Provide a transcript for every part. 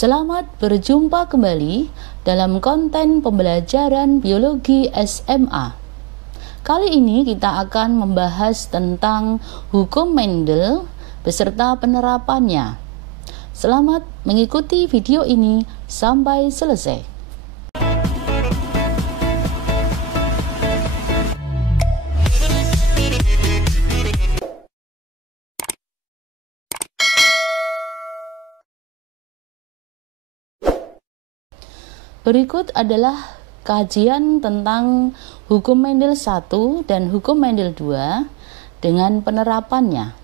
Selamat berjumpa kembali dalam konten pembelajaran biologi SMA. Kali ini kita akan membahas tentang hukum Mendel beserta penerapannya. Selamat mengikuti video ini sampai selesai. Berikut adalah kajian tentang hukum Mendel 1 dan hukum Mendel 2 dengan penerapannya.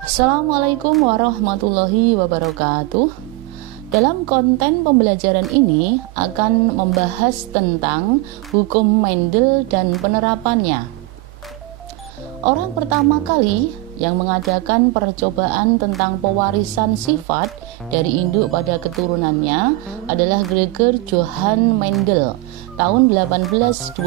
Assalamualaikum warahmatullahi wabarakatuh. Dalam konten pembelajaran ini akan membahas tentang hukum Mendel dan penerapannya. Orang pertama kali yang mengadakan percobaan tentang pewarisan sifat dari induk pada keturunannya adalah Gregor Johann Mendel tahun 1822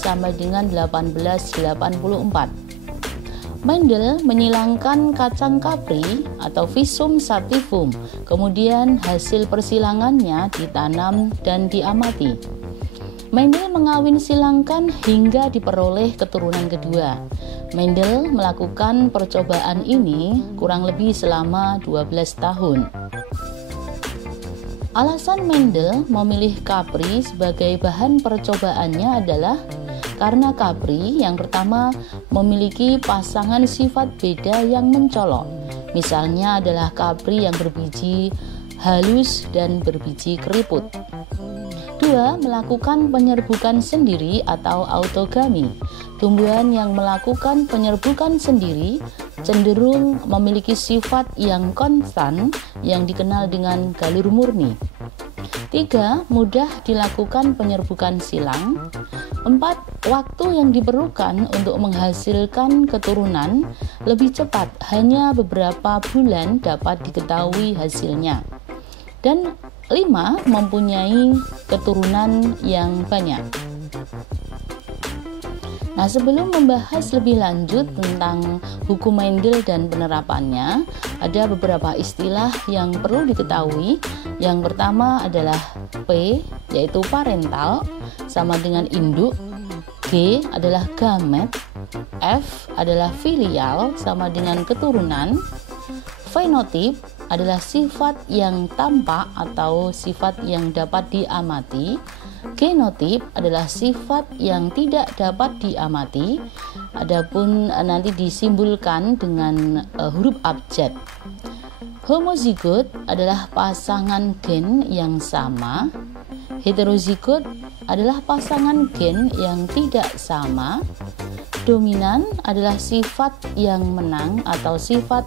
sampai dengan 1884. Mendel menyilangkan kacang kapri atau Visum sativum, kemudian hasil persilangannya ditanam dan diamati. Mendel mengawin silangkan hingga diperoleh keturunan kedua. Mendel melakukan percobaan ini kurang lebih selama 12 tahun. Alasan Mendel memilih kapri sebagai bahan percobaannya adalah karena kapri yang pertama memiliki pasangan sifat beda yang mencolok. Misalnya adalah kapri yang berbiji halus dan berbiji keriput. 2. Melakukan penyerbukan sendiri atau autogami. Tumbuhan yang melakukan penyerbukan sendiri cenderung memiliki sifat yang konstan yang dikenal dengan galur murni. 3. Mudah dilakukan penyerbukan silang. 4. Waktu yang diperlukan untuk menghasilkan keturunan lebih cepat, hanya beberapa bulan dapat diketahui hasilnya. Dan 5. Mempunyai keturunan yang banyak. Nah, sebelum membahas lebih lanjut tentang hukum Mendel dan penerapannya, ada beberapa istilah yang perlu diketahui. Yang pertama adalah P, yaitu parental, sama dengan induk. G adalah gamet. F adalah filial, sama dengan keturunan. Fenotip adalah sifat yang tampak atau sifat yang dapat diamati. Genotip adalah sifat yang tidak dapat diamati. Adapun nanti disimbolkan dengan huruf abjad. Homozigot adalah pasangan gen yang sama. Heterozigot adalah pasangan gen yang tidak sama. Dominan adalah sifat yang menang atau sifat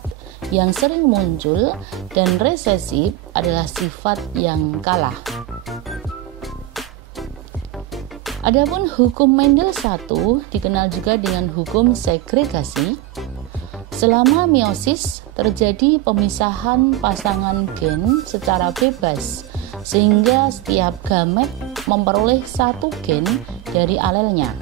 yang sering muncul, dan resesif adalah sifat yang kalah. Adapun hukum Mendel 1 dikenal juga dengan hukum segregasi. Selama meiosis terjadi pemisahan pasangan gen secara bebas, sehingga setiap gamet memperoleh satu gen dari alelnya.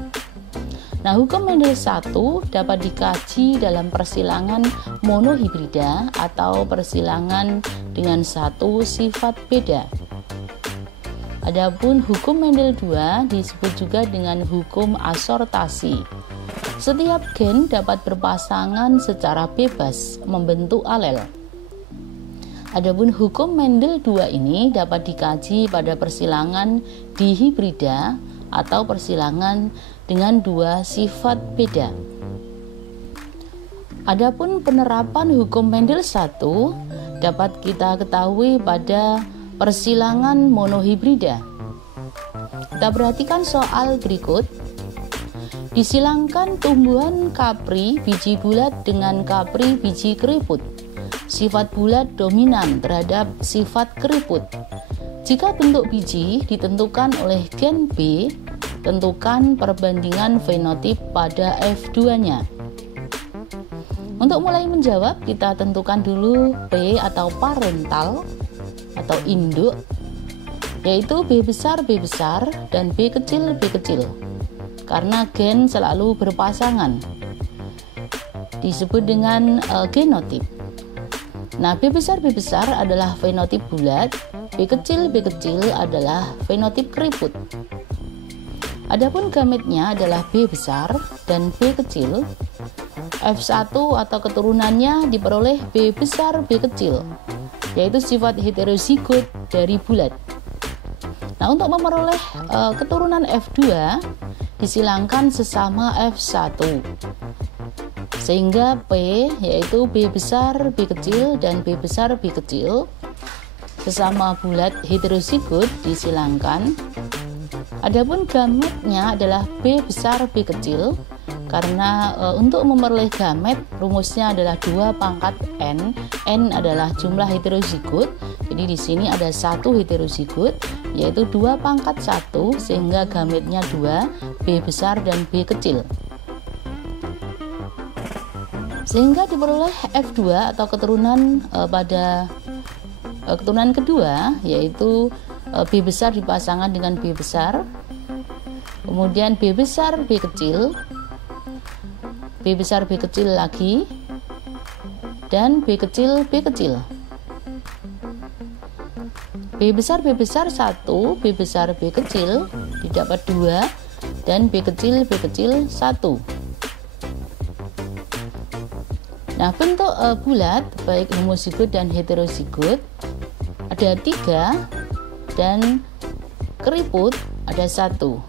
Nah, hukum Mendel 1 dapat dikaji dalam persilangan monohibrida atau persilangan dengan satu sifat beda. Adapun hukum Mendel 2 disebut juga dengan hukum asortasi. Setiap gen dapat berpasangan secara bebas membentuk alel. Adapun hukum Mendel 2 ini dapat dikaji pada persilangan dihibrida atau persilangan dengan dua sifat beda. Adapun penerapan hukum Mendel 1 dapat kita ketahui pada persilangan monohibrida. Kita perhatikan soal berikut. Disilangkan tumbuhan kapri biji bulat dengan kapri biji keriput. Sifat bulat dominan terhadap sifat keriput. Jika bentuk biji ditentukan oleh gen B, tentukan perbandingan fenotip pada F2-nya. Untuk mulai menjawab, kita tentukan dulu P atau parental atau induk, yaitu B besar dan B kecil. Karena gen selalu berpasangan, disebut dengan genotip. Nah, B besar adalah fenotip bulat, B kecil adalah fenotip keriput. Adapun gametnya adalah B besar dan B kecil. F1 atau keturunannya diperoleh B besar B kecil, yaitu sifat heterozigot dari bulat. Nah, untuk memperoleh keturunan F2 disilangkan sesama F1, sehingga P yaitu B besar B kecil dan B besar B kecil sesama bulat heterozigot disilangkan. Adapun gametnya adalah B besar B kecil, karena untuk memperoleh gamet rumusnya adalah 2 pangkat N. N adalah jumlah heterozigot, jadi di sini ada 1 heterozigot, yaitu 2 pangkat 1, sehingga gametnya 2, B besar dan B kecil. Sehingga diperoleh F2 atau keturunan pada keturunan kedua, yaitu B besar dipasangkan dengan B besar, kemudian B besar B kecil, B besar B kecil lagi, dan B kecil B kecil. B besar 1, B besar B kecil didapat 2, dan B kecil 1. Nah, bentuk bulat baik homozigot dan heterozigot ada 3, dan keriput ada 1.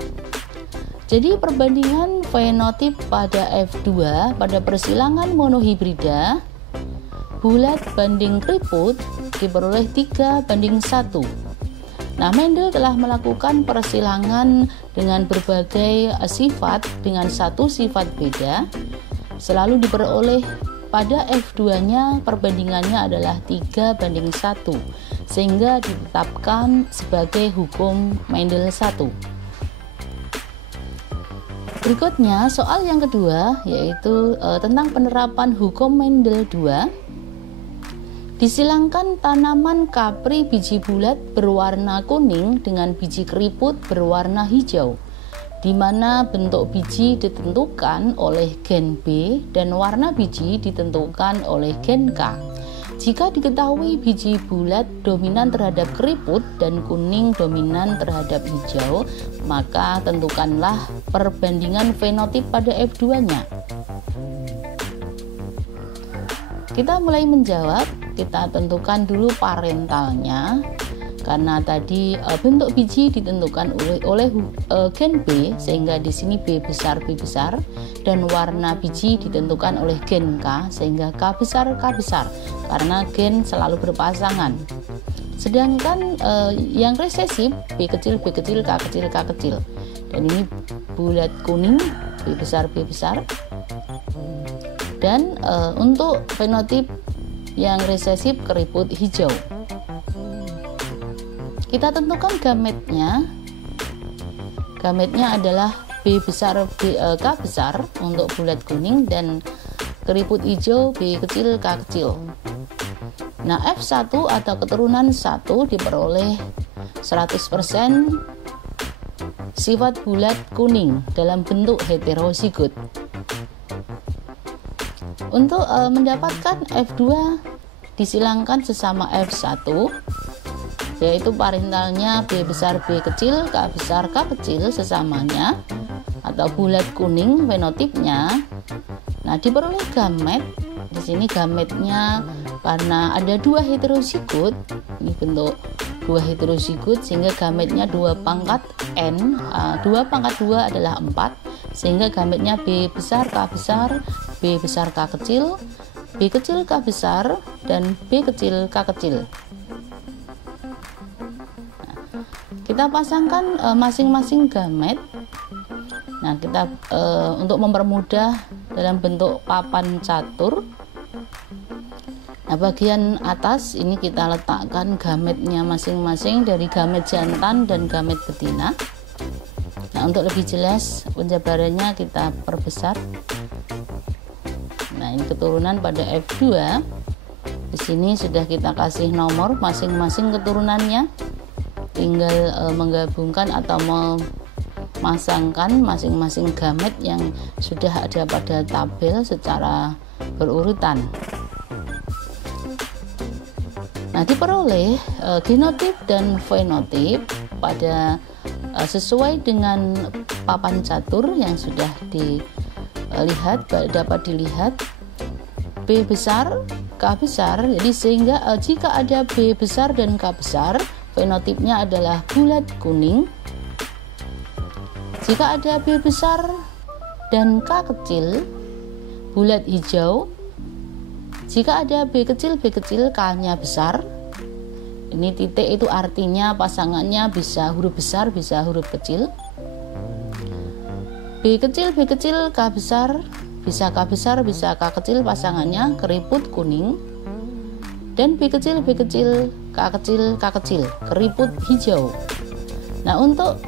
Jadi perbandingan fenotip pada F2 pada persilangan monohibrida bulat banding keriput diperoleh 3:1. Nah, Mendel telah melakukan persilangan dengan berbagai sifat dengan satu sifat beda, selalu diperoleh pada F2-nya perbandingannya adalah 3:1, sehingga ditetapkan sebagai hukum Mendel 1. Berikutnya soal yang kedua, yaitu tentang penerapan hukum Mendel 2. Disilangkan tanaman kapri biji bulat berwarna kuning dengan biji keriput berwarna hijau, di mana bentuk biji ditentukan oleh gen B dan warna biji ditentukan oleh gen K. Jika diketahui biji bulat dominan terhadap keriput dan kuning dominan terhadap hijau, maka tentukanlah perbandingan fenotip pada F2-nya. Kita mulai menjawab, kita tentukan dulu parentalnya. Karena tadi bentuk biji ditentukan oleh gen B, sehingga di sini B besar dan warna biji ditentukan oleh gen K, sehingga K besar karena gen selalu berpasangan. Sedangkan yang resesif B kecil K kecil, dan ini bulat kuning B besar, dan untuk fenotip yang resesif keriput hijau. Kita tentukan gametnya. Gametnya adalah B besar K besar untuk bulat kuning dan keriput hijau B kecil K kecil. Nah, F1 atau keturunan 1 diperoleh 100% sifat bulat kuning dalam bentuk heterozigot. Untuk mendapatkan F2 disilangkan sesama F1, yaitu parentalnya B besar B kecil, K besar K kecil sesamanya, atau bulat kuning fenotipnya. Nah, diperoleh gamet. Di sini gametnya karena ada 2 heterozigot, ini bentuk 2 heterozigot, sehingga gametnya 2 pangkat N, 2 pangkat 2 adalah 4, sehingga gametnya B besar K besar, B besar K kecil, B kecil K besar, dan B kecil K kecil. Kita pasangkan masing-masing gamet. Nah, kita untuk mempermudah dalam bentuk papan catur. Nah, bagian atas ini kita letakkan gametnya masing-masing dari gamet jantan dan gamet betina. Nah, untuk lebih jelas penjabarannya kita perbesar. Nah, ini keturunan pada F2. Di sini sudah kita kasih nomor masing-masing keturunannya. Tinggal menggabungkan atau memasangkan masing-masing gamet yang sudah ada pada tabel secara berurutan. Nah, diperoleh genotip dan fenotip pada sesuai dengan papan catur yang sudah dapat dilihat B besar, K besar. Jadi sehingga jika ada B besar dan K besar, fenotipnya adalah bulat kuning. Jika ada B besar dan K kecil, bulat hijau. Jika ada B kecil, K-nya besar. Ini titik itu artinya pasangannya bisa huruf besar, bisa huruf kecil. B kecil, K besar, bisa K besar, bisa K kecil, pasangannya keriput kuning. Dan B kecil, K kecil, keriput hijau. Nah, untuk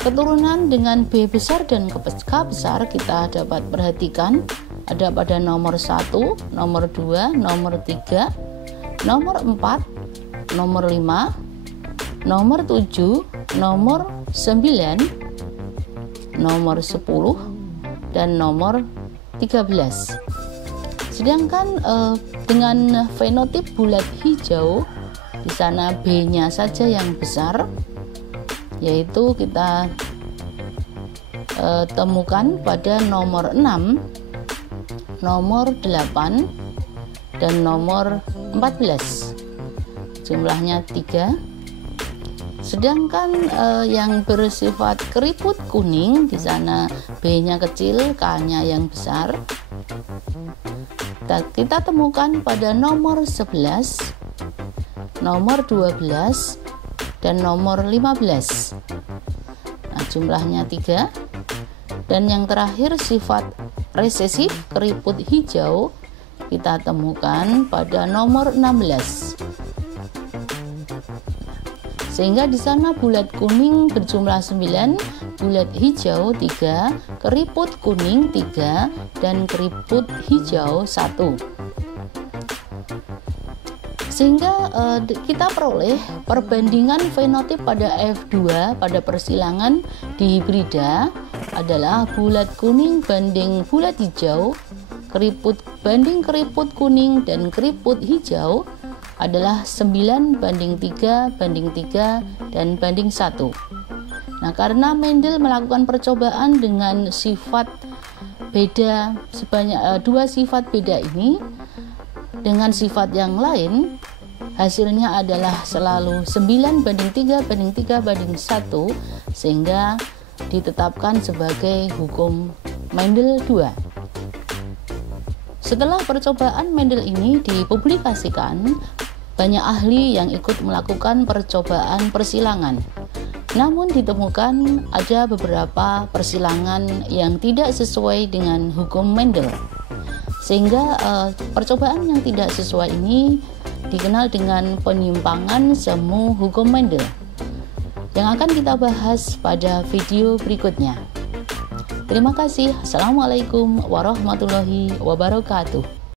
keturunan dengan B besar dan K besar kita dapat perhatikan ada pada nomor 1, nomor 2, nomor 3, nomor 4, nomor 5, nomor 7, nomor 9, nomor 10, dan nomor 13. Sedangkan dengan fenotip bulat hijau, di sana B-nya saja yang besar, yaitu kita temukan pada nomor 6, nomor 8, dan nomor 14. Jumlahnya 3. Sedangkan yang bersifat keriput kuning, di sana B-nya kecil, K-nya yang besar. Kita temukan pada nomor 11, nomor 12, dan nomor 15. Nah, jumlahnya 3. Dan yang terakhir sifat resesif keriput hijau kita temukan pada nomor 16. Sehingga di sana bulat kuning berjumlah 9, bulat hijau 3, keriput kuning 3, dan keriput hijau 1. Sehingga kita peroleh perbandingan fenotip pada F2 pada persilangan di hibrida adalah bulat kuning banding bulat hijau, keriput banding keriput kuning, dan keriput hijau adalah 9 banding 3 banding 3 dan banding 1. Nah, karena Mendel melakukan percobaan dengan sifat beda sebanyak 2 sifat beda ini dengan sifat yang lain, hasilnya adalah selalu 9 banding 3 banding 3 banding 1, sehingga ditetapkan sebagai hukum Mendel 2. Setelah percobaan Mendel ini dipublikasikan, banyak ahli yang ikut melakukan percobaan persilangan. Namun ditemukan ada beberapa persilangan yang tidak sesuai dengan hukum Mendel. Sehingga percobaan yang tidak sesuai ini dikenal dengan penyimpangan semu hukum Mendel, yang akan kita bahas pada video berikutnya. Terima kasih. Assalamualaikum warahmatullahi wabarakatuh.